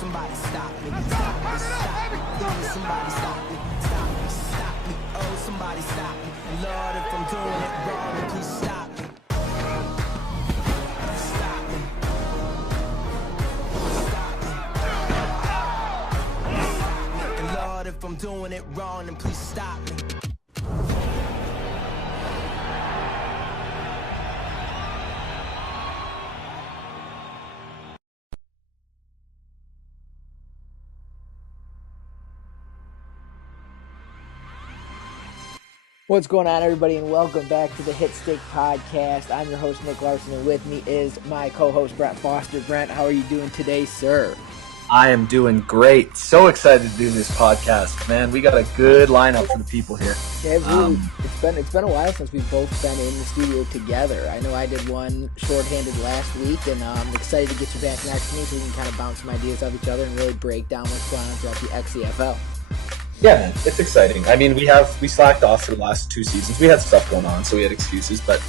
somebody stop me. Stop me, stop me. Please, somebody stop me. Stop me, stop me. Oh, somebody stop me. And Lord, if I'm doing it wrong, then please stop me. Stop me. Stop me. And Lord, if I'm doing it wrong, then please stop me. What's going on, everybody, and welcome back to the Hitstick podcast. I'm your host, Nick Larson, and with me is my co-host, Brent Foster. Brent, how are you doing today, sir? I am doing great. So excited to do this podcast, man. We got a good lineup for the people here. Yeah, absolutely. It's been a while since we've both been in the studio together. I know I did one shorthanded last week, and I'm excited to get you back next to me so we can kind of bounce some ideas off each other and really break down what's going on throughout the XCFL. Yeah, man, it's exciting. I mean, we slacked off for the last 2 seasons. We had stuff going on, so we had excuses, but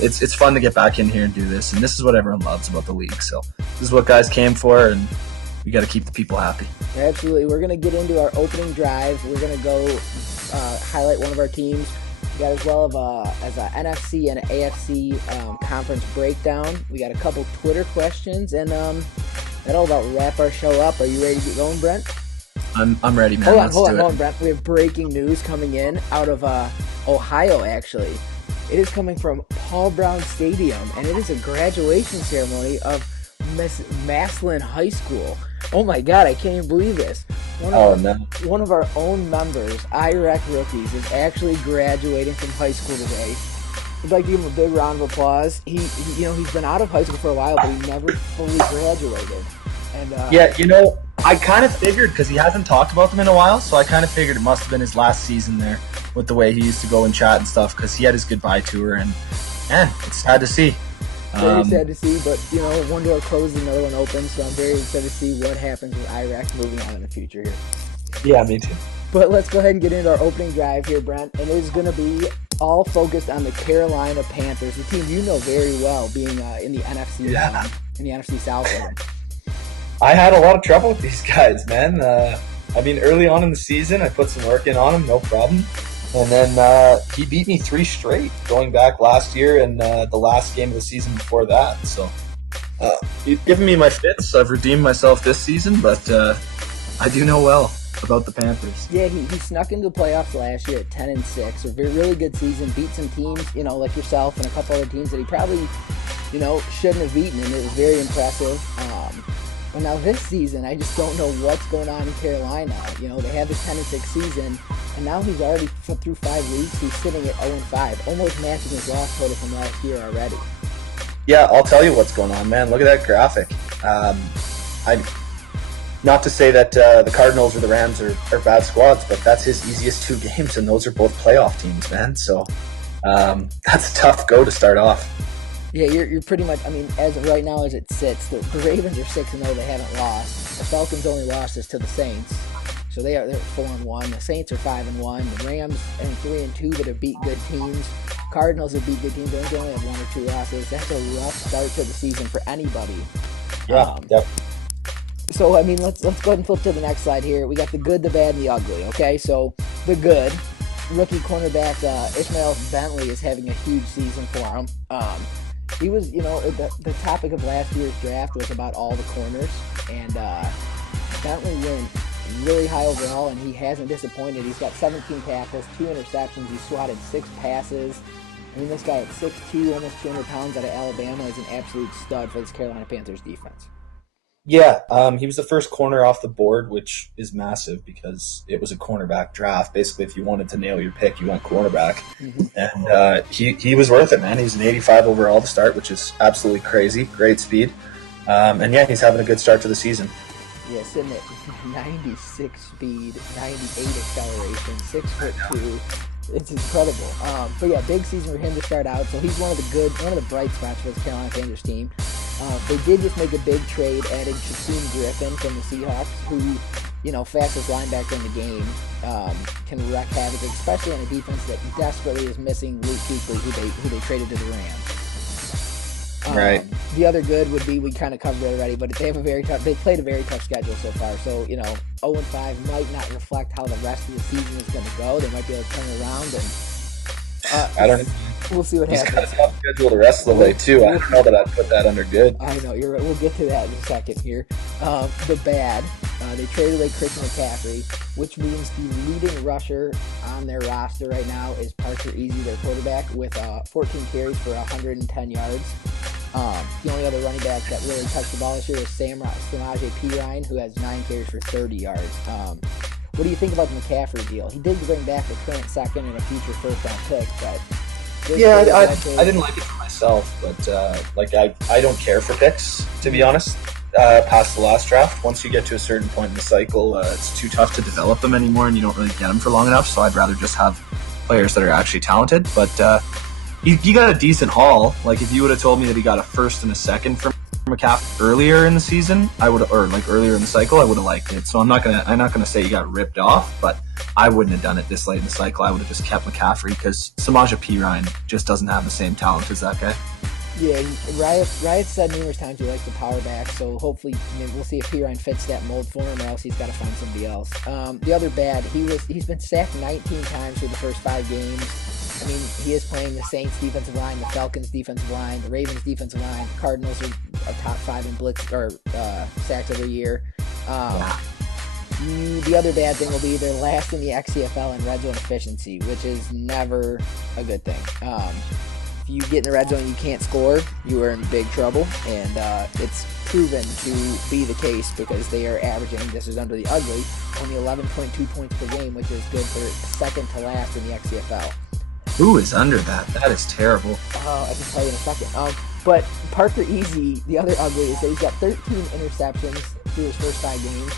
it's fun to get back in here and do this, and this is what everyone loves about the league. So this is what guys came for, and we got to keep the people happy. Yeah, absolutely. We're going to get into our opening drive. We're going to go highlight one of our teams. We got as well as a NFC and an AFC conference breakdown. We got a couple Twitter questions, and that'll about wrap our show up. Are you ready to get going, Brent? I'm ready, man. Hold on, Brent. We have breaking news coming in out of Ohio, actually. It is coming from Paul Brown Stadium, and it is a graduation ceremony of Miss Maslin High School. Oh my God, I can't even believe this. One of our own members, IREC Rookies, is actually graduating from high school today. I'd like to give him a big round of applause. He's been out of high school for a while, but he never fully graduated. And I kind of figured, because he hasn't talked about them in a while, so I kind of figured it must have been his last season there with the way he used to go and chat and stuff, because he had his goodbye tour, and it's sad to see. Very sad to see, but, one door closed, another one opens, so I'm very excited to see what happens with IREC moving on in the future here. Yeah, me too. But let's go ahead and get into our opening drive here, Brent, and it is going to be all focused on the Carolina Panthers, the team you know very well, being in the NFC, in the NFC South. I had a lot of trouble with these guys, man. Early on in the season, I put some work in on him, no problem. And then he beat me 3 straight, going back last year and the last game of the season before that. So he's given me my fits. I've redeemed myself this season, but I do know well about the Panthers. Yeah, he snuck into the playoffs last year at 10-6. A really good season, beat some teams, like yourself and a couple other teams that he probably, shouldn't have beaten, and it was very impressive. Well, now this season, I just don't know what's going on in Carolina. They had the 10-6 season, and now he's already through 5 weeks. He's sitting at 0-5, almost matching his loss total from last year already. Yeah, I'll tell you what's going on, man. Look at that graphic. Not to say that the Cardinals or the Rams are bad squads, but that's his easiest 2 games, and those are both playoff teams, man. So that's a tough go to start off. Yeah, you're pretty much, as of right now as it sits, the Ravens are 6-0, they haven't lost. The Falcons only lost is to the Saints, so they're 4-1. The Saints are 5-1. The Rams are 3-2, but have beat good teams. Cardinals have beat good teams, they only have 1 or 2 losses. That's a rough start to the season for anybody. Yeah, So, let's go ahead and flip to the next slide here. We got the good, the bad, and the ugly, okay? So, the good, rookie cornerback Ishmael Bentley is having a huge season for him. He was, the topic of last year's draft was about all the corners, and Bentley went really high overall, and he hasn't disappointed. He's got 17 tackles, 2 interceptions, he swatted 6 passes. This guy at 6'2", almost 200 pounds out of Alabama is an absolute stud for this Carolina Panthers defense. Yeah, he was the first corner off the board, which is massive because it was a cornerback draft. Basically, if you wanted to nail your pick, you went cornerback. Mm-hmm. And he was worth it, man. He's an 85 overall to start, which is absolutely crazy. Great speed. And yeah, he's having a good start to the season. Yeah, sitting at 96 speed, 98 acceleration, 6'2". It's incredible. But yeah, big season for him to start out. So he's one of the bright spots for this Carolina Panthers team. They did just make a big trade, adding Shaquem Griffin from the Seahawks, who, fastest linebacker in the game, can wreak havoc, especially on a defense that desperately is missing Luke Kuechly, who they traded to the Rams. Right. The other good would be, we kind of covered it already, but they played a very tough schedule so far. So 0-5 might not reflect how the rest of the season is going to go. They might be able to turn it around, and I don't know. we'll see what He's happens. got a tough schedule the rest of the way, too. I don't know that I'd put that under good. I know, you're right. We'll get to that in a second here. The bad, they traded away Christian McCaffrey, which means the leading rusher on their roster right now is Parker Easy, their quarterback, with 14 carries for 110 yards. The only other running back that really touched the ball this year is Samaje Perine, who has 9 carries for 30 yards. What do you think about the McCaffrey deal? He did bring back a current second and a future first-round pick, but... Yeah, I didn't like it for myself, but I don't care for picks, to be honest, past the last draft. Once you get to a certain point in the cycle, it's too tough to develop them anymore, and you don't really get them for long enough, so I'd rather just have players that are actually talented. But he got a decent haul. Like, if you would have told me that he got a first and a second from McCaffrey earlier in the season, earlier in the cycle, I would have liked it. So I'm not gonna say he got ripped off, but I wouldn't have done it this late in the cycle. I would have just kept McCaffrey because Samaje Perine just doesn't have the same talent as that guy. Yeah, Riot said numerous times he likes the power back, so hopefully we'll see if Perine fits that mold for him, or else he's got to find somebody else. The other bad, he's been sacked 19 times through the first 5 games. I mean, he is playing the Saints defensive line, the Falcons defensive line, the Ravens defensive line. The Cardinals are top 5 in blitz or sacks every year. The other bad thing will be they're last in the XCFL in red zone efficiency, which is never a good thing. If you get in the red zone and you can't score, you are in big trouble, and it's proven to be the case because they are averaging, this is under the ugly, only 11.2 points per game, which is good for second to last in the XCFL. Who is under that? That is terrible. I can tell you in a second. But Parker Easy, the other ugly, is that he's got 13 interceptions through his first 5 games.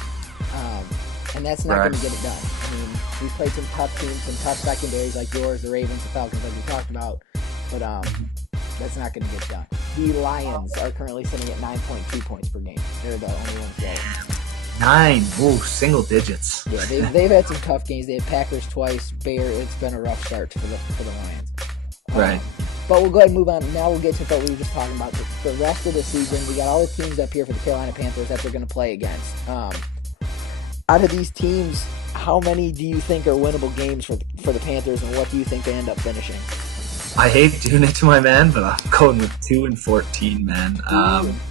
And that's not going to get it done. I mean, he's played some tough teams, some tough secondaries like yours, the Ravens, the Falcons, like we talked about. But that's not going to get done. The Lions are currently sitting at 9.2 points per game. They're the only ones there. 9. Ooh, single digits. Yeah, they've had some tough games. They had Packers twice. Bears. It's been a rough start for the Lions. Right. But we'll go ahead and move on. Now we'll get to what we were just talking about. The rest of the season, we got all the teams up here for the Carolina Panthers that they're going to play against. Out of these teams, how many do you think are winnable games for the Panthers, and what do you think they end up finishing? I hate doing it to my man, but I'm going with 2-14, man.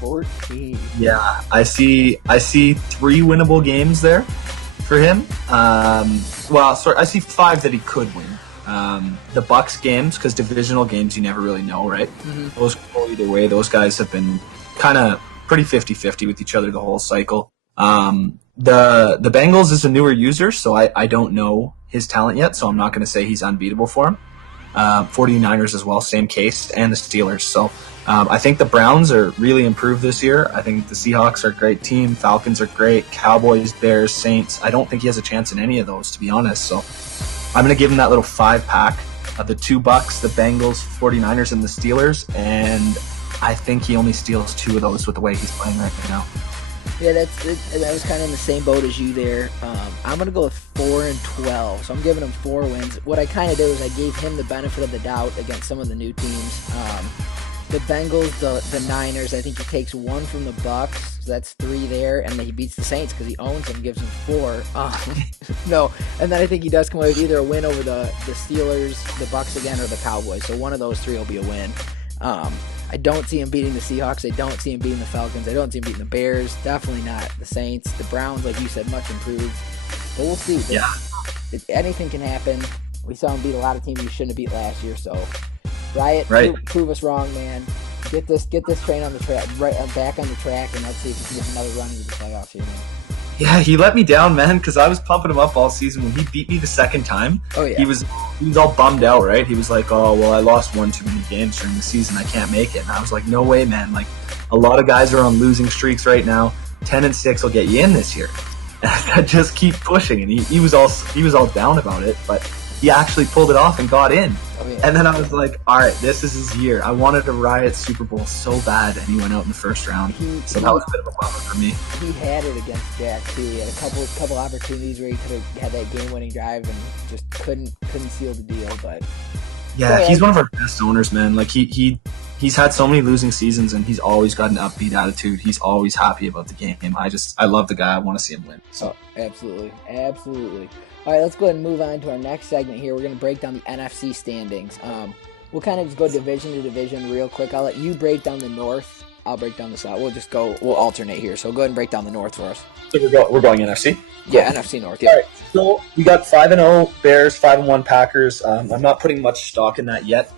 2-14. Yeah, I see 3 winnable games there for him. I see 5 that he could win. The Bucs games, because divisional games you never really know, right? Mm-hmm. Those go either way. Those guys have been kind of pretty 50-50 with each other the whole cycle. The Bengals is a newer user, so I don't know his talent yet, so I'm not going to say he's unbeatable for him. 49ers as well, same case, and the Steelers. So I think the Browns are really improved this year. I think the Seahawks are a great team. Falcons are great. Cowboys, Bears, Saints. I don't think he has a chance in any of those, to be honest. So I'm going to give him that little 5-pack of the 2 Bucs, the Bengals, 49ers, and the Steelers, and I think he only steals 2 of those with the way he's playing right now. Yeah, that was kind of in the same boat as you there. I'm going to go with 4-12, so I'm giving him 4 wins. What I kind of did was I gave him the benefit of the doubt against some of the new teams. The Bengals, the Niners, I think he takes 1 from the Bucs, so that's 3 there, and then he beats the Saints because he owns them, gives them 4. No, and then I think he does come away with either a win over the Steelers, the Bucs again, or the Cowboys, so one of those 3 will be a win. I don't see him beating the Seahawks. I don't see him beating the Falcons. I don't see him beating the Bears. Definitely not the Saints. The Browns, like you said, much improved. But we'll see. Yeah. Anything can happen. We saw him beat a lot of teams he shouldn't have beat last year. So, Riot, prove us wrong, man. Get this train on the track, back on the track, and let's see if he can get another run into the playoffs here, man. Yeah, he let me down, man, because I was pumping him up all season. When he beat me the second time, he was all bummed out, right? He was like, oh, well, I lost 1 too many games during the season. I can't make it. And I was like, no way, man. Like, a lot of guys are on losing streaks right now. 10-6 will get you in this year. And I just keep pushing. And he was all down about it, but he actually pulled it off and got in. Oh, yeah. And then I was like, all right, this is his year. I wanted to Riot Super Bowl so bad, and he went out in the first round. So that was a bit of a bummer for me. He had it against Jack, too. He had a couple opportunities where he could have had that game-winning drive and just couldn't seal the deal. But yeah, he's one of our best owners, man. Like, he he's had so many losing seasons, and he's always got an upbeat attitude. He's always happy about the game. I love the guy. I want to see him win. So absolutely. All right, let's go ahead and move on to our next segment here. We're going to break down the NFC standings. We'll kind of just go division to division real quick. I'll let you break down the North. I'll break down the South. We'll alternate here. So go ahead and break down the North for us. So we're going NFC? Yeah, NFC North. Yeah. All right. So we got 5-0 Bears, 5-1 Packers. I'm not putting much stock in that yet,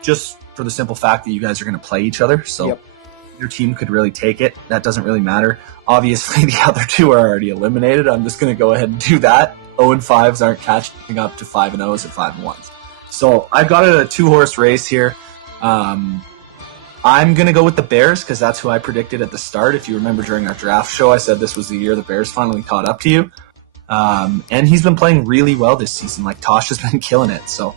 just for the simple fact that you guys are going to play each other. So your team could really take it. That doesn't really matter. Obviously, the other two are already eliminated. I'm just going to go ahead and do that. 0-5s aren't catching up to 5-0s and 5-1s. So I've got a 2-horse race here. I'm going to go with the Bears because that's who I predicted at the start. If you remember during our draft show, I said this was the year the Bears finally caught up to you. And he's been playing really well this season. Like, Tosh has been killing it. So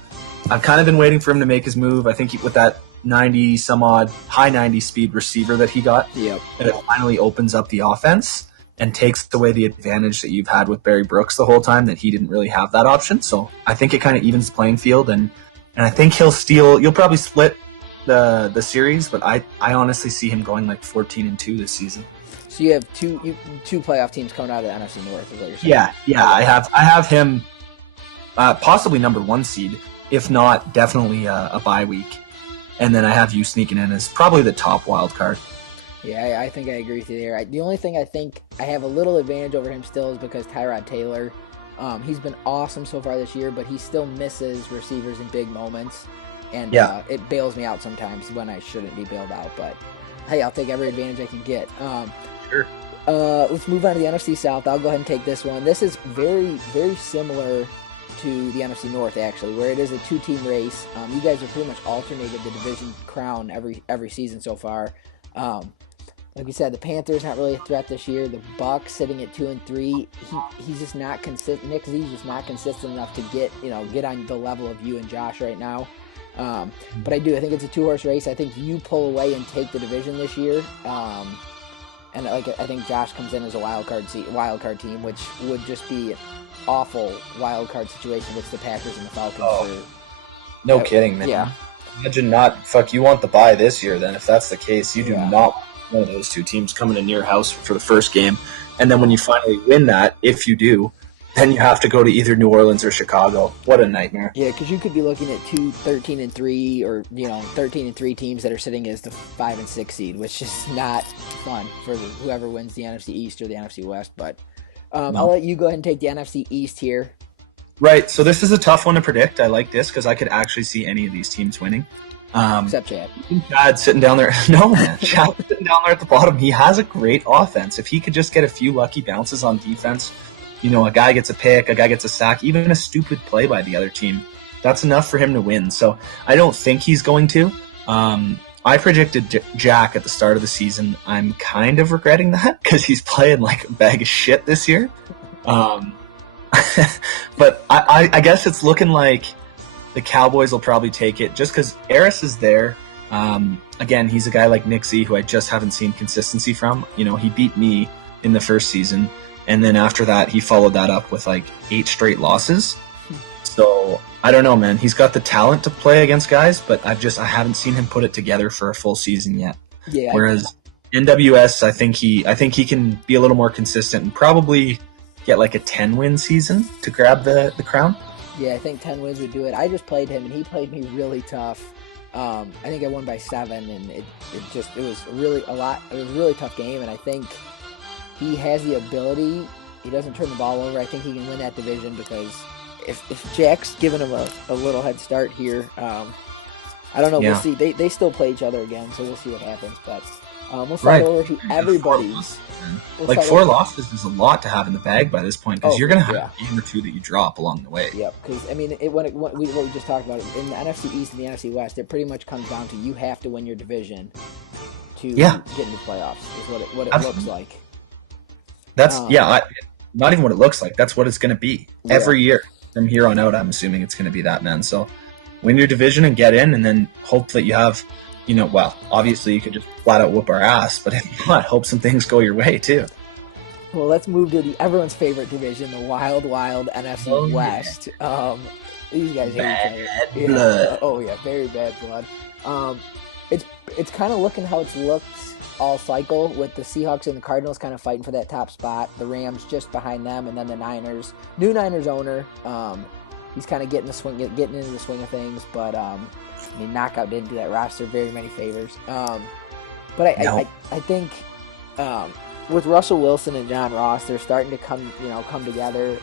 I've kind of been waiting for him to make his move. I think with that 90-some-odd, high 90 speed receiver that he got, that it finally opens up the offense and takes away the advantage that you've had with Barry Brooks the whole time, that he didn't really have that option. So I think it kind of evens the playing field, and I think you'll probably split the series, but I honestly see him going like 14-2 this season. So you have two playoff teams coming out of the NFC North, is what you're saying? Yeah. I have him possibly number 1 seed, if not definitely a bye week, and then I have you sneaking in as probably the top wild card. Yeah, I think I agree with you there. The only thing I think I have a little advantage over him still is because Tyrod Taylor, he's been awesome so far this year, but he still misses receivers in big moments, and it bails me out sometimes when I shouldn't be bailed out. But hey, I'll take every advantage I can get. Sure. Let's move on to the NFC South. I'll go ahead and take this one. This is very, very similar to the NFC North, actually, where it is a 2-team race. You guys have pretty much alternated the division crown every season so far. Like we said, the Panthers not really a threat this year. The Bucks sitting at 2-3. He's just not consistent. Nick Z's just not consistent enough to get on the level of you and Josh right now. But I think it's a 2-horse race. I think you pull away and take the division this year. And I think Josh comes in as a wild card team, which would just be an awful wild card situation with the Packers and the Falcons. No kidding, man. Yeah. Imagine you want the bye this year then. If that's the case, you do not one of those two teams coming in your house for the first game. And then when you finally win that, if you do, then you have to go to either New Orleans or Chicago. What a nightmare. Yeah, because you could be looking at 2 13-3 or 13-3 teams that are sitting as the 5 and 6 seed, which is not fun for whoever wins the NFC East or the NFC West. But I'll let you go ahead and take the NFC East here. Right, so this is a tough one to predict. I like this because I could actually see any of these teams winning. Except Chad. Chad sitting down there. No, man. Chad sitting down there at the bottom. He has a great offense. If he could just get a few lucky bounces on defense, a guy gets a pick, a guy gets a sack, even a stupid play by the other team, that's enough for him to win. So I don't think he's going to. I predicted Jack at the start of the season. I'm kind of regretting that because he's playing like a bag of shit this year. But I guess it's looking like the Cowboys will probably take it just because Eris is there. Again, he's a guy like Nick Z who I just haven't seen consistency from. He beat me in the first season, and then after that, he followed that up with like 8 straight losses. So I don't know, man. He's got the talent to play against guys, but I haven't seen him put it together for a full season yet. Yeah. Whereas NWS, I think he can be a little more consistent and probably get like a 10-win season to grab the crown. Yeah, I think 10 wins would do it. I just played him, and he played me really tough. I think I won by 7, and it was a really tough game, and I think he has the ability. He doesn't turn the ball over. I think he can win that division because if Jack's giving him a little head start here, I don't know. Yeah. We'll see. They still play each other again, so we'll see what happens. But we'll slide over to everybody's. Like 4 losses is a lot to have in the bag by this point because you're going to have a game or 2 that you drop along the way. Yep, because, what we just talked about, in the NFC East and the NFC West, it pretty much comes down to you have to win your division to get into the playoffs, is what it looks like. That's, not even what it looks like. That's what it's going to be. Every year from here on out, I'm assuming it's going to be that, man. So win your division and get in, and then hope that you have – obviously you could just flat out whoop our ass, but if not, hope some things go your way too. Well, let's move to everyone's favorite division, the Wild NFC West. These guys hate each other. Blood. Oh yeah, very bad blood. it's kind of looking how it's looked all cycle, with the Seahawks and the Cardinals kind of fighting for that top spot. The Rams just behind them, and then the Niners. New Niners owner, he's kind of getting into the swing of things. But I mean, Knockout didn't do that roster very many favors. But I think with Russell Wilson and John Ross, they're starting to come together.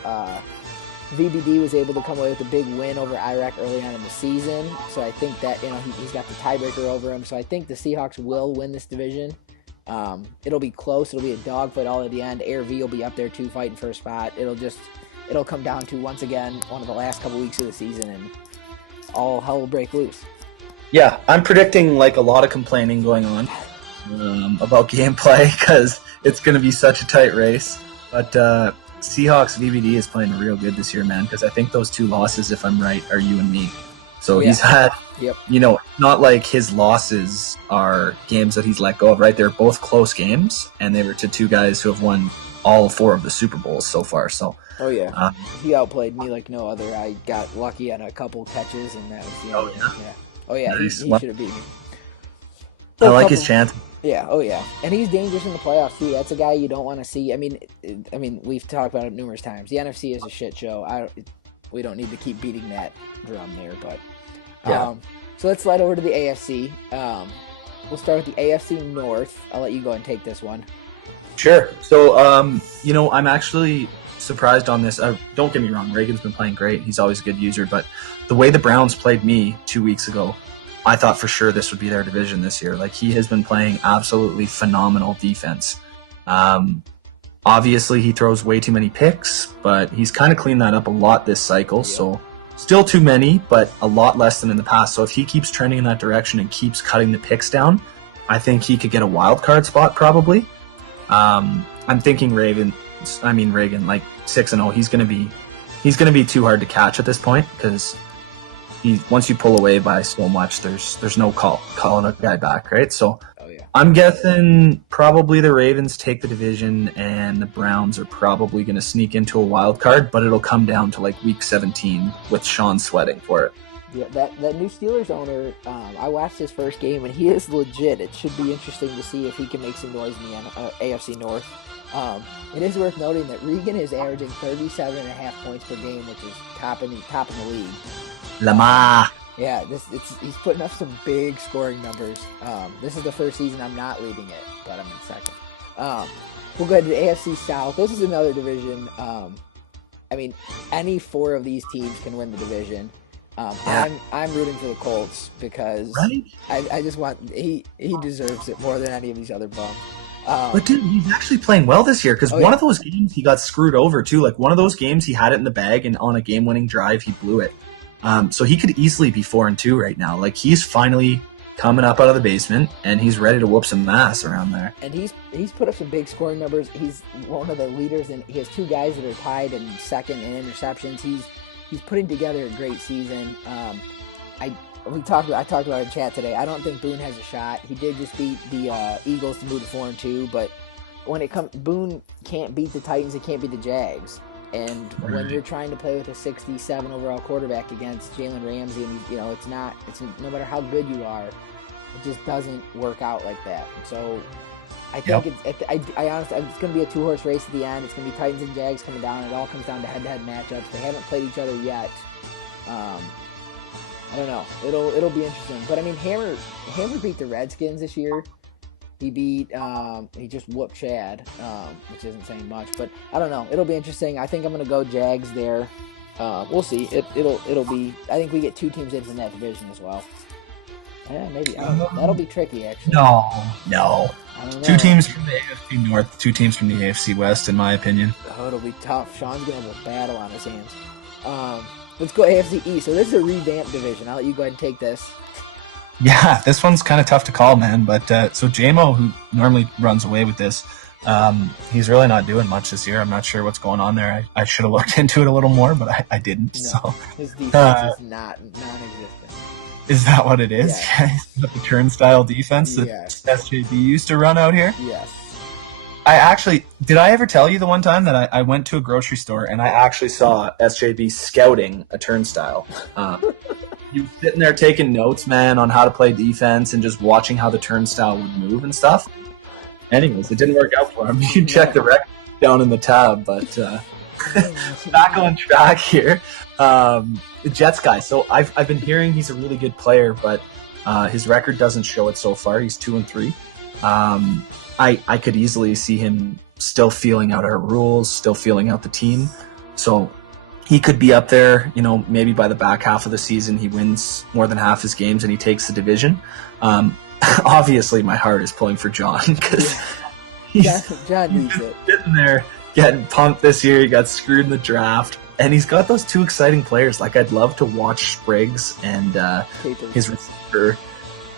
VBD was able to come away with a big win over Iraq early on in the season, so I think that he's got the tiebreaker over him. So I think the Seahawks will win this division. It'll be close. It'll be a dogfight all at the end. Air V will be up there too, fighting for a spot. It'll come down to, once again, one of the last couple weeks of the season, and all hell will break loose. Yeah, I'm predicting like a lot of complaining going on about gameplay because it's going to be such a tight race. But Seahawks VBD is playing real good this year, man, because I think those 2 losses, if I'm right, are you and me. So he's had, not like his losses are games that he's let go of, right? They're both close games, and they were to 2 guys who have won all 4 of the Super Bowls so far. So he outplayed me like no other. I got lucky on a couple catches, and that was the end. Nice. He should have beat me. I like his chance. Yeah, and he's dangerous in the playoffs too. That's a guy you don't want to see. I mean, we've talked about it numerous times. The NFC is a shit show. We don't need to keep beating that drum there, but so let's slide over to the AFC. We'll start with the AFC North. I'll let you go and take this one. Sure. So, I'm actually surprised on this. Don't get me wrong, Reagan's been playing great. He's always a good user, but the way the Browns played me 2 weeks ago, I thought for sure this would be their division this year. Like, he has been playing absolutely phenomenal defense. Obviously, he throws way too many picks, but he's kind of cleaned that up a lot this cycle. Yep. So still too many, but a lot less than in the past. So if he keeps trending in that direction and keeps cutting the picks down, I think he could get a wild card spot probably. I'm thinking Reagan, like 6-0. He's gonna be too hard to catch at this point because once you pull away by so much, there's no calling a guy back, right? So I'm guessing probably the Ravens take the division and the Browns are probably going to sneak into a wild card, but it'll come down to like week 17 with Sean sweating for it. Yeah, that new Steelers owner, I watched his first game and he is legit. It should be interesting to see if he can make some noise in the AFC North. It is worth noting that Regan is averaging 37.5 points per game, which is top in the league. Lamar. Yeah, he's putting up some big scoring numbers. This is the first season I'm not leading it, but I'm in second. We'll go to the AFC South. This is another division. Any 4 of these teams can win the division. I'm rooting for the Colts because I just want he deserves it more than any of these other bums. But dude, he's actually playing well this year because one of those games he got screwed over too. Like one of those games he had it in the bag and on a game-winning drive he blew it. So he could easily be 4-2 right now. Like he's finally coming up out of the basement and he's ready to whoop some ass around there. And he's put up some big scoring numbers. He's one of the leaders, and he has 2 guys that are tied in second in interceptions. He's putting together a great season. I talked about it in chat today. I don't think Boone has a shot. He did just beat the Eagles to move to 4-2, but when it comes, Boone can't beat the Titans. He can't beat the Jags. And when you're trying to play with a 67 overall quarterback against Jalen Ramsey, and it's no matter how good you are, it just doesn't work out like that. So I think I honestly, it's going to be a 2-horse race at the end. It's going to be Titans and Jags coming down. It all comes down to head-to-head matchups. They haven't played each other yet. I don't know. It'll be interesting. But I mean, Hammer beat the Redskins this year. He just whooped Chad, which isn't saying much. But I don't know. It'll be interesting. I think I'm gonna go Jags there. We'll see. It'll be. I think we get 2 teams in from that division as well. Yeah, maybe. That'll be tricky, actually. No. I don't know. 2 teams from the AFC North, 2 teams from the AFC West, in my opinion. Oh, it'll be tough. Sean's gonna have a battle on his hands. Let's go AFC East. So this is a revamped division. I'll let you go ahead and take this. Yeah, this one's kind of tough to call, man. But so JMO, who normally runs away with this, he's really not doing much this year. I'm not sure what's going on there. I should have looked into it a little more, but I didn't. No, so his defense is non-existent. Is that what it is? Yeah. He's got the turnstile defense that SJB used to run out here? Yes. Did I ever tell you the one time that I went to a grocery store and I actually saw SJB scouting a turnstile? he was sitting there taking notes, man, on how to play defense and just watching how the turnstile would move and stuff. Anyways, it didn't work out for him. You can check the record down in the tab, but back on track here. The Jets guy. So I've been hearing he's a really good player, but his record doesn't show it so far. He's 2-3. I could easily see him still feeling out our rules, still feeling out the team. So he could be up there, maybe by the back half of the season, he wins more than half his games and he takes the division. Obviously, my heart is pulling for John because John needs it. Sitting there getting pumped this year. He got screwed in the draft. And he's got those two exciting players. Like, I'd love to watch Spriggs and his receiver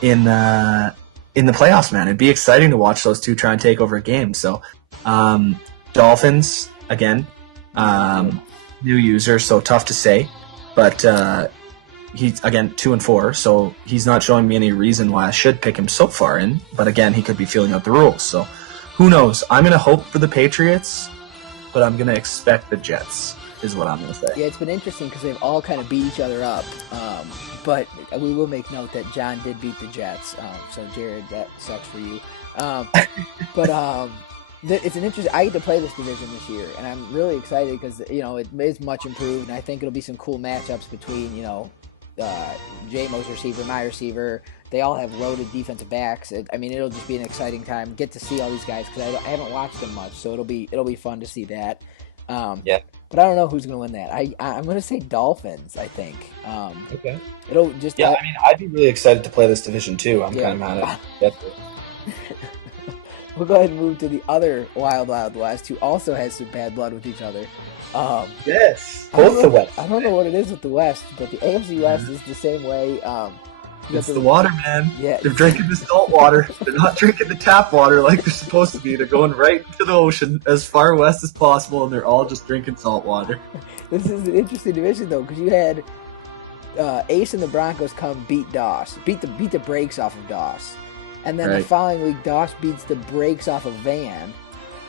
in the playoffs, man. It'd be exciting to watch those two try and take over a game. So, Dolphins, again, new user, so tough to say. But he's, again, 2-4, so he's not showing me any reason why I should pick him so far in. But again, he could be feeling out the rules. So, who knows? I'm going to hope for the Patriots, but I'm going to expect the Jets. Is what I'm going to say. Yeah, it's been interesting because they've all kind of beat each other up. But we will make note that John did beat the Jets. So, Jared, that sucks for you. It's an interesting... I get to play this division this year, and I'm really excited because, it is much improved, and I think it'll be some cool matchups between, J-Mo's receiver, my receiver. They all have loaded defensive backs. It'll just be an exciting time. Get to see all these guys because I haven't watched them much, so it'll be fun to see that. Yeah. But I don't know who's going to win that. I'm going to say Dolphins, I think. Okay. It'll just... Yeah, I'd be really excited to play this division, too. I'm kind of mad at it. We'll go ahead and move to the other Wild West, who also has some bad blood with each other. Yes. Both the West. I don't know what it is with the West, but the AFC West is the same way. It's the water, man. Yeah. They're drinking the salt water. They're not drinking the tap water like they're supposed to be. They're going right to the ocean as far west as possible, and they're all just drinking salt water. This is an interesting division, though, because you had Ace and the Broncos come beat Doss, beat the brakes off of Doss. And then the following week, Doss beats the brakes off of Van.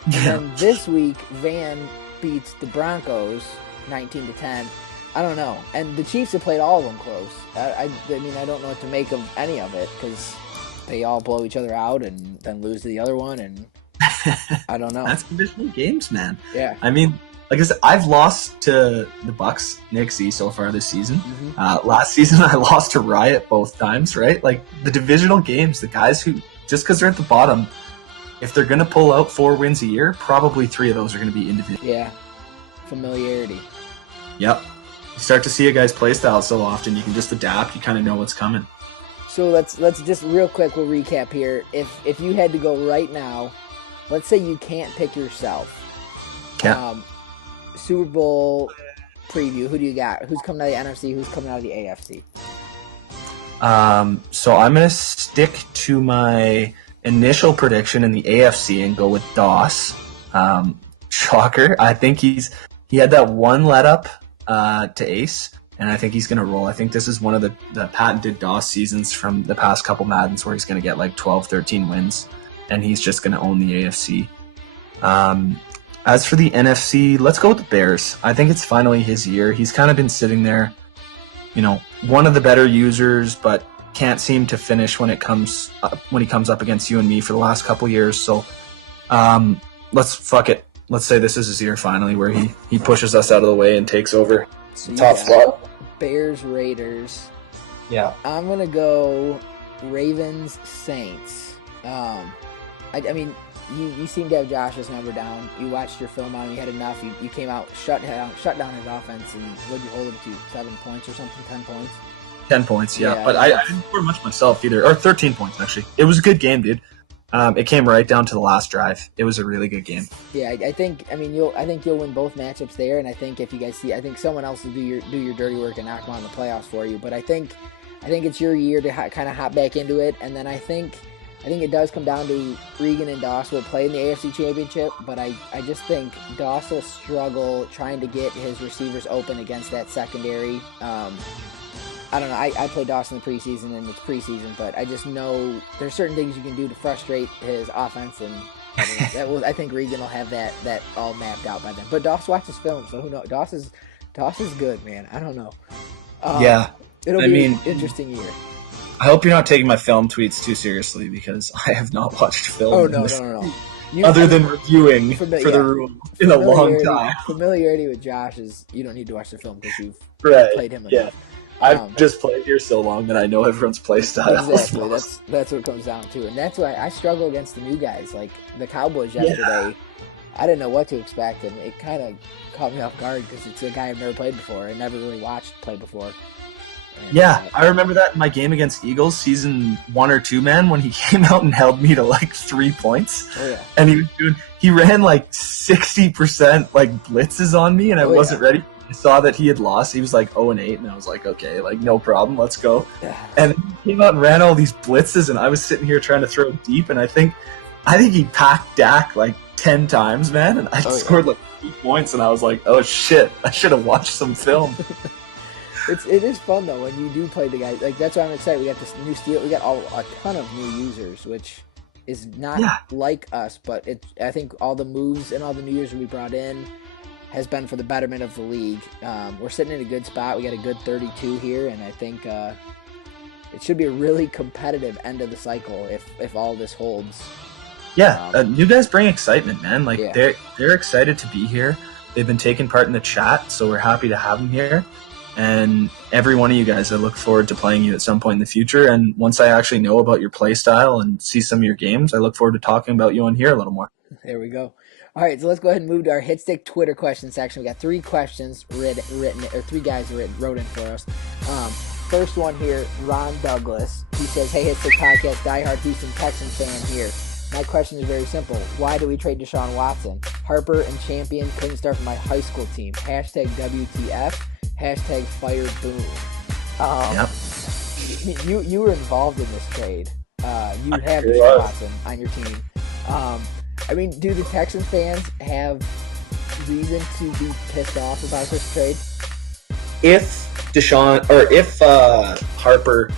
And then this week, Van beats the Broncos 19-10. I don't know. And the Chiefs have played all of them close. I don't know what to make of any of it because they all blow each other out and then lose to the other one, and I don't know. That's divisional games, man. Yeah. Like I said, I've lost to the Bucks, Nick Z, so far this season. Mm-hmm. Last season, I lost to Riot both times, right? Like, the divisional games, the guys who, just because they're at the bottom, if they're going to pull out 4 wins a year, probably 3 of those are going to be individual. Yeah. Familiarity. Yep. You start to see a guy's play style so often, you can just adapt. You kind of know what's coming. So let's just real quick, we'll recap here. If you had to go right now, let's say you can't pick yourself. Yeah. Super Bowl preview. Who do you got? Who's coming out of the NFC? Who's coming out of the AFC? So I'm going to stick to my initial prediction in the AFC and go with Doss. Shocker. I think he had that one let up to Ace, and I think he's going to roll. I think this is one of the patented Doss seasons from the past couple Maddens where he's going to get like 12, 13 wins, and he's just going to own the AFC. As for the NFC, let's go with the Bears. I think it's finally his year. He's kind of been sitting there, one of the better users, but can't seem to finish when he comes up against you and me for the last couple years. So let's fuck it. Let's say this is his year finally, where he pushes us out of the way and takes over top slot. Bears, Raiders. Yeah. I'm going to go Ravens, Saints. You seem to have Josh's number down. You watched your film on him. You had enough. You came out, shut down his offense, and what did you hold him to? 7 points or something? 10 points? 10 points, yeah. But I didn't score much myself either. Or 13 points, actually. It was a good game, dude. It came right down to the last drive. It was a really good game. Yeah, I think you'll win both matchups there, and I think if you guys see, I think someone else will do your dirty work and knock them out in the playoffs for you. But I think it's your year to kind of hop back into it, and then I think it does come down to Regan and Doss will play in the AFC Championship, but I just think Doss will struggle trying to get his receivers open against that secondary. I don't know. I played Doss in the preseason, and it's preseason, but I just know there's certain things you can do to frustrate his offense, and I think Regan will have that all mapped out by then. But Doss watches film, so who knows? Doss is good, man. I don't know. Yeah. It'll I be mean- an interesting year. I hope you're not taking my film tweets too seriously because I have not watched film. Oh, in no, this- no. Other than reviewing for yeah. the rule in a long time. Familiarity with Josh is you don't need to watch the film because you've Right. played him Yeah. enough. I've just played here so long that I know everyone's play style. Exactly. That's what it comes down to, and that's why I struggle against the new guys. Like the Cowboys yesterday, I didn't know what to expect, and it kind of caught me off guard because it's a guy I've never played before. I never really watched play before. And, Yeah, I remember that in my game against Eagles, season 1 or 2, man, when he came out and held me to like 3 points. Oh yeah. And he ran like 60% like blitzes on me, and I wasn't ready. I saw that he had lost. He was like 0-8, and I was like, okay, like no problem, let's go. And he came out and ran all these blitzes, and I was sitting here trying to throw deep, and I think he packed Dak like 10 times, man, and I scored like 2 points, and I was like, oh shit, I should have watched some film. It is fun though when you do play the guys. Like that's why I'm excited. We got this new steel. We got a ton of new users, which is not like us, but I think all the moves and all the new users we brought in has been for the betterment of the league. We're sitting in a good spot. We got a good 32 here, and I think it should be a really competitive end of the cycle if all this holds. Yeah, you guys bring excitement, man. Like Yeah. they're excited to be here. They've been taking part in the chat, so we're happy to have them here. And every one of you guys, I look forward to playing you at some point in the future. And once I actually know about your play style and see some of your games, I look forward to talking about you on here a little more. There we go. All right, so let's go ahead and move to our Hitstick Twitter question section. We got 3 questions written, or 3 guys wrote in for us. First one here, Ron Douglas. He says, "Hey, Hitstick Podcast, diehard Houston Texans fan here. My question is very simple. Why do we trade Deshaun Watson? Harper and Champion couldn't start for my high school team. Hashtag WTF. Hashtag fire boom." Yep. You were involved in this trade. You have sure Deshaun was. Watson on your team. I mean, do the Texans fans have reason to be pissed off about this trade? If Harper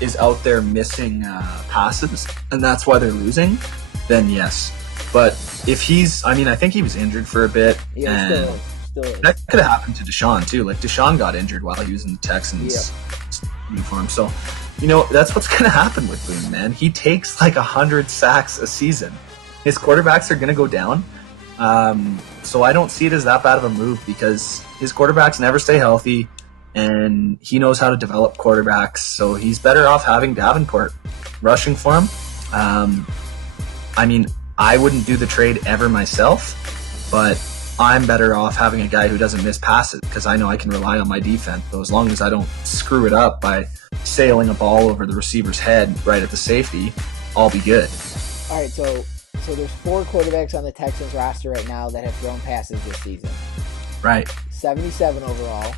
is out there missing passes, and that's why they're losing, then yes. But if I think he was injured for a bit. Yeah, and still is. that could have happened to Deshaun too. Like Deshaun got injured while he was in the Texans uniform. So, that's what's going to happen with Boone, man. He takes like 100 sacks a season. His quarterbacks are going to go down. So I don't see it as that bad of a move because his quarterbacks never stay healthy, and he knows how to develop quarterbacks. So he's better off having Davenport rushing for him. I mean, I wouldn't do the trade ever myself, but I'm better off having a guy who doesn't miss passes because I know I can rely on my defense. So as long as I don't screw it up by sailing a ball over the receiver's head right at the safety, I'll be good. All right, so there's 4 quarterbacks on the Texans roster right now that have thrown passes this season. Right. 77 overall,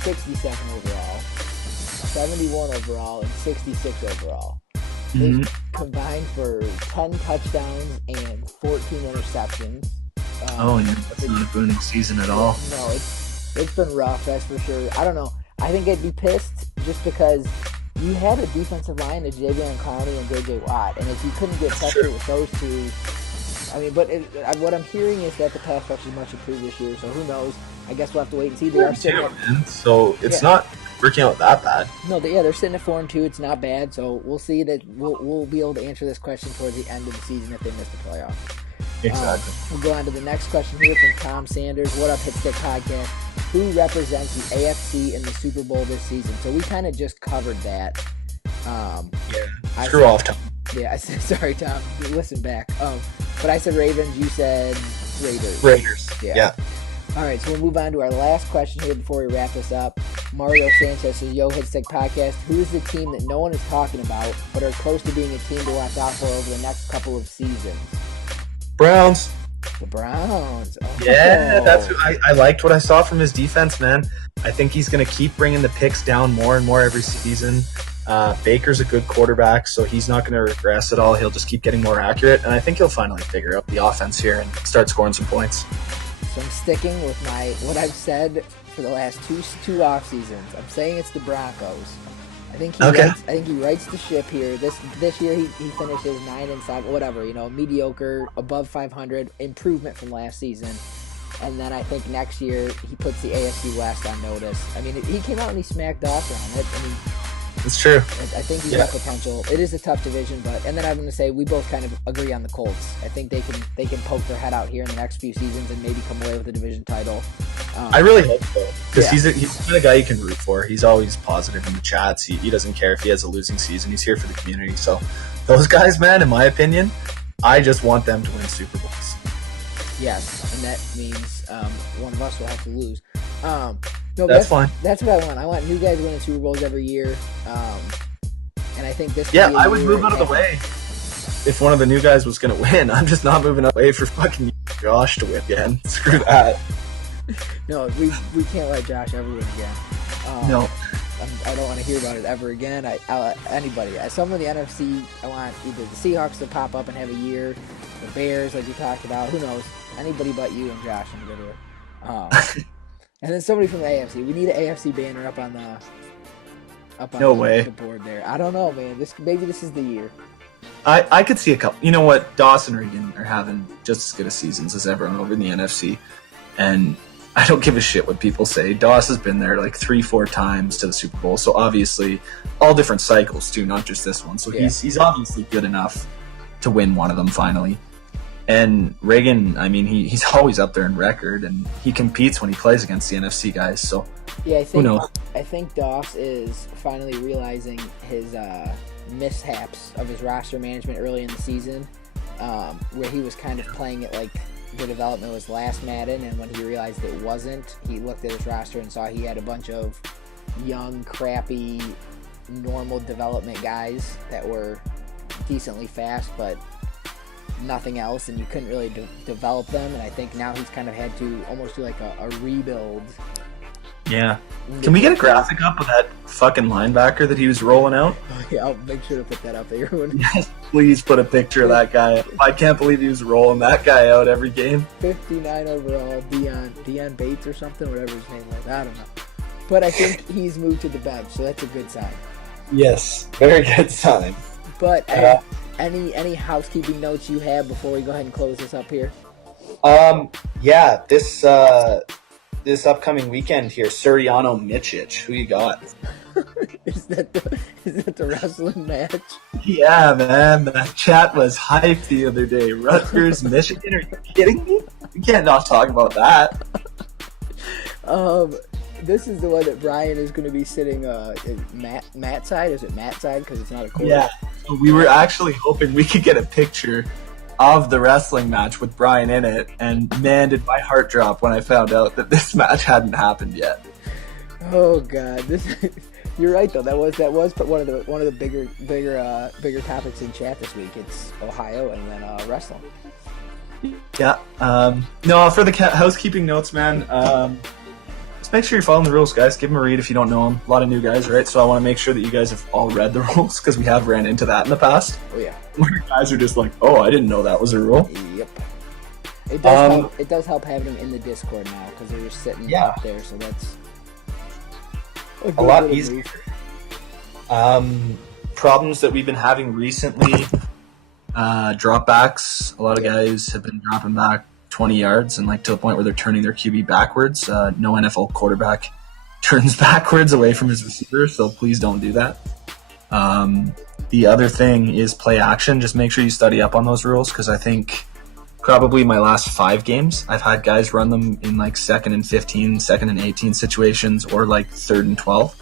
67 overall, 71 overall, and 66 overall. They've combined for 10 touchdowns and 14 interceptions. That's not a booming season at all. No, it's been rough, that's for sure. I don't know. I think I'd be pissed just because you had a defensive line of Javion Clowney and J.J. Watt, and if you couldn't get pressure with those two, I mean, but what I'm hearing is that the pass rush is much improved this year, so who knows? I guess we'll have to wait and see. They are sitting at, so it's not working out that bad. No, they're sitting at 4-2. It's not bad, so we'll see that we'll be able to answer this question towards the end of the season if they miss the playoffs. Exactly. We'll go on to the next question here from Tom Sanders. What up, Hitstick Podcast? Who represents the AFC in the Super Bowl this season? So we kind of just covered that. Screw off, Tom. Yeah, I said, sorry, Tom. Listen back. But I said Ravens. You said Raiders. Raiders. Yeah. All right, so we'll move on to our last question here before we wrap this up. Mario Sanchez says, "Yo, Hitstick Podcast, who is the team that no one is talking about, but are close to being a team to watch out for over the next couple of seasons?" Browns. The Browns. Oh. Yeah, that's who I liked what I saw from his defense, man. I think he's going to keep bringing the picks down more and more every season. Baker's a good quarterback, so he's not going to regress at all. He'll just keep getting more accurate, and I think he'll finally figure out the offense here and start scoring some points. So I'm sticking with what I've said for the last two off seasons. I'm saying it's the Broncos. I think he rights the ship here. This year he finishes 9-7, whatever, mediocre, above 500, improvement from last season. And then I think next year he puts the AFC West on notice. I mean, he came out and he smacked off on it. I mean, It's true. I think he's got potential. It is a tough division, and then I'm going to say we both kind of agree on the Colts. I think they can poke their head out here in the next few seasons and maybe come away with a division title. I really hope so, because he's the kind of guy you can root for. He's always positive in the chats. He doesn't care if he has a losing season. He's here for the community. So those guys, man, in my opinion, I just want them to win Super Bowls. Yes, and that means one of us will have to lose. No, that's fine. That's what I want. I want new guys winning Super Bowls every year. And I think this. Yeah, I would move out of the way if one of the new guys was going to win. I'm just not moving out of the way for fucking Josh to win again. Screw that. No, we can't let Josh ever win again. No. I don't want to hear about it ever again. Anybody. Someone in the NFC, I want either the Seahawks to pop up and have a year, the Bears, like you talked about. Who knows? Anybody but you and Josh in the and then somebody from the AFC. We need an AFC banner up on the board there. I don't know, man. Maybe this is the year. I could see a couple. You know what? Dawson and Regan are having just as good a seasons as everyone over in the NFC. And I don't give a shit what people say. Doss has been there like 3-4 times to the Super Bowl. So obviously, all different cycles too, not just this one. So he's obviously good enough to win one of them finally. And Reagan, I mean, he's always up there in record, and he competes when he plays against the NFC guys. So who knows? I think Doss is finally realizing his mishaps of his roster management early in the season, where he was kind of playing it like the development was last Madden, and when he realized it wasn't, he looked at his roster and saw he had a bunch of young, crappy, normal development guys that were decently fast, but nothing else, and you couldn't really develop them. And I think now he's kind of had to almost do like a rebuild. Yeah. Can we get a graphic up of that fucking linebacker that he was rolling out? Yeah, I'll make sure to put that up, everyone. Yes, please put a picture of that guy. I can't believe he was rolling that guy out every game. 59 overall, Deion Bates or something, whatever his name was. I don't know. But I think he's moved to the bench, so that's a good sign. Yes, very good sign. But any housekeeping notes you have before we go ahead and close this up here? Yeah, this upcoming weekend here, Suriano Mičić. Who you got? Is that the wrestling match? Yeah, man. That chat was hyped the other day. Rutgers, Michigan. Are you kidding me? We can't not talk about that. This is the one that Brian is going to be sitting Matt side. Is it Matt side? Because it's not a quarter. Yeah. So we were actually hoping we could get a picture of the wrestling match with Brian in it, and man, did my heart drop when I found out that this match hadn't happened yet. Oh God, you're right though. That was one of the bigger topics in chat this week. It's Ohio and then wrestling. Yeah. No, for the housekeeping notes, man. Just make sure you're following the rules, guys. Give them a read if you don't know them. A lot of new guys, right? So I want to make sure that you guys have all read the rules, because we have ran into that in the past. Oh yeah. Where guys are just like, "Oh, I didn't know that was a rule." Yep. It does help having them in the Discord now, because they're just sitting up there. So that's a lot easier. Problems that we've been having recently. Dropbacks. A lot of guys have been dropping back 20 yards and like to the point where they're turning their QB backwards. No NFL quarterback turns backwards away from his receiver, so please don't do that. The other thing is play action. Just make sure you study up on those rules, because I think probably my last 5 games, I've had guys run them in like 2nd and 15, 2nd and 18 situations, or like 3rd and 12.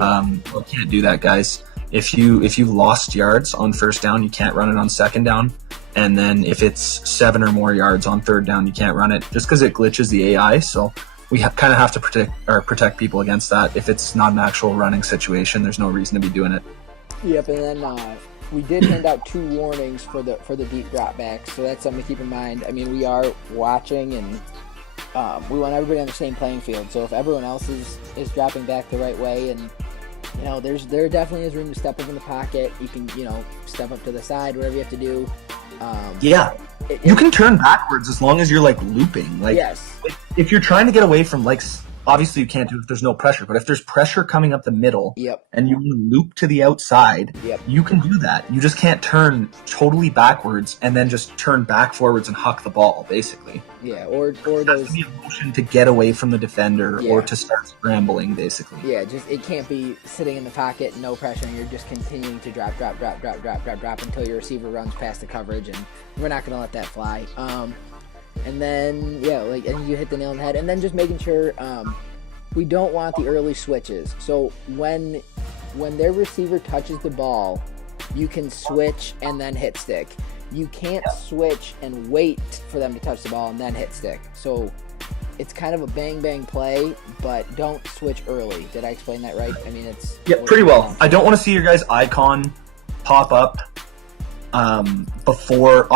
You can't do that, guys. If you lost yards on first down, you can't run it on second down. And then if it's 7 or more yards on third down, you can't run it, just because it glitches the AI. So we kind of have to protect people against that. If it's not an actual running situation, there's no reason to be doing it. Yep, and then we did hand out 2 warnings for the deep drop backs, so that's something to keep in mind. I mean, we are watching, and we want everybody on the same playing field. So if everyone else is dropping back the right way, and you know, there definitely is room to step up in the pocket. You can, step up to the side, whatever you have to do. You can turn backwards as long as you're like looping. Like, yes. If you're trying to get away from like obviously you can't do it if there's no pressure, but if there's pressure coming up the middle Yep. and you loop to the outside, Yep. you can do that. You just can't turn totally backwards and then just turn back forwards and huck the ball, basically. Yeah, or It has those. to be a motion to get away from the defender Yeah. or to start scrambling, basically. Yeah, just it can't be sitting in the pocket, no pressure, and you're just continuing to drop until your receiver runs past the coverage, and we're not gonna let that fly. And then and you hit the nail on the head, and then just making sure we don't want the early switches. So when their receiver touches the ball, you can switch and then hit stick. You can't switch and wait for them to touch the ball and then hit stick. So it's kind of a bang play, but don't switch early. Did I explain that right? I mean, it's pretty well. I don't want to see your guys' icon pop up before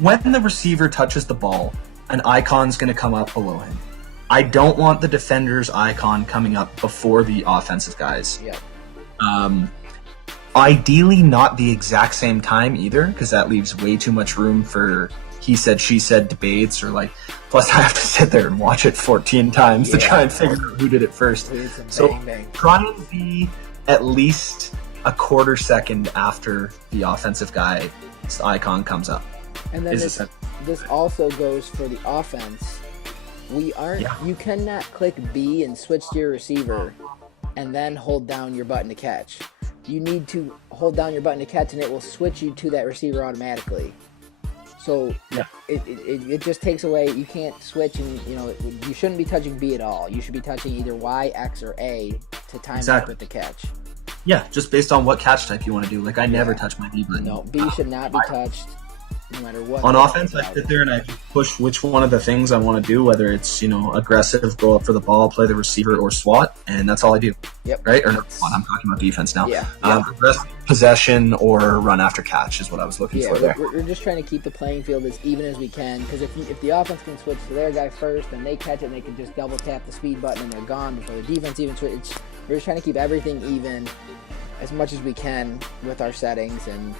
when the receiver touches the ball, an icon's going to come up below him. I don't want the defender's icon coming up before the offensive guys. Yeah. Ideally, not the exact same time either, because that leaves way too much room for he said, she said debates, or plus I have to sit there and watch it 14 times to try and figure out who did it first. So try and be at least a quarter second after the offensive guy's icon comes up. And then this also goes for the offense. You cannot click B and switch to your receiver and then hold down your button to catch. You need to hold down your button to catch, and it will switch you to that receiver automatically. So it just takes away. You can't switch, and you shouldn't be touching B at all. You should be touching either Y, X, or A to time up with the catch. Yeah, just based on what catch type you want to do. I never touch my B button. No, B should not be touched. No matter what. On offense, I sit there and I push which one of the things I want to do, whether it's, aggressive, go up for the ball, play the receiver, or SWAT, and that's all I do. Yep. Right? Or not SWAT, I'm talking about defense now. Yeah. Aggressive possession or run after catch is what I was looking for there. We're just trying to keep the playing field as even as we can, because if the offense can switch to their guy first and they catch it, and they can just double tap the speed button and they're gone before the defense even switch. We're just trying to keep everything even as much as we can with our settings, and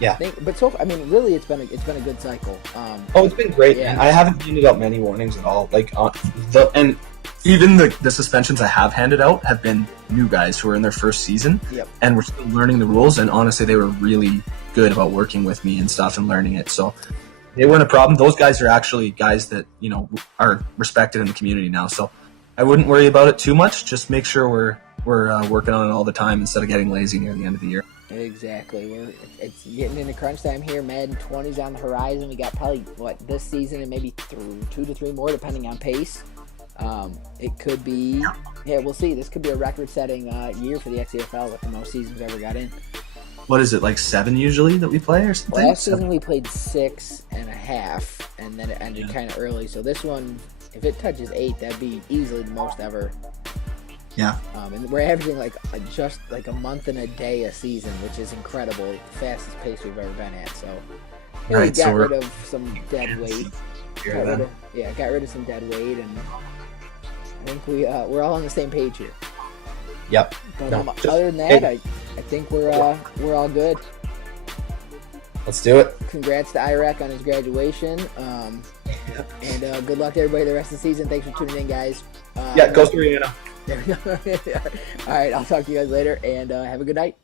but really, it's been a good cycle. It's been great, man. I haven't handed out many warnings at all. And even the suspensions I have handed out have been new guys who are in their first season, and we're still learning the rules. And honestly, they were really good about working with me and stuff and learning it. So they weren't a problem. Those guys are actually guys that are respected in the community now. So I wouldn't worry about it too much. Just make sure we're working on it all the time instead of getting lazy near the end of the year. Exactly. It's getting into crunch time here. Madden 20's on the horizon. We got probably this season and maybe 2 to 3 more depending on pace. It could be, we'll see. This could be a record-setting year for the XCFL with the most seasons ever got in. What is it, 7 usually that we play or something? Last season we played 6.5, and then it ended kind of early. So this one, if it touches 8, that'd be easily the most ever. Yeah. And we're averaging just a month and a day a season, which is incredible. The fastest pace we've ever been at. So we got rid of some dead weight. Got rid of some dead weight, and I think we're all on the same page here. Yep. But other than that, I think we're all good. Let's do it. Congrats to Iraq on his graduation. And good luck to everybody the rest of the season. Thanks for tuning in, guys. Go Serena. There we go. All right, I'll talk to you guys later, and have a good night.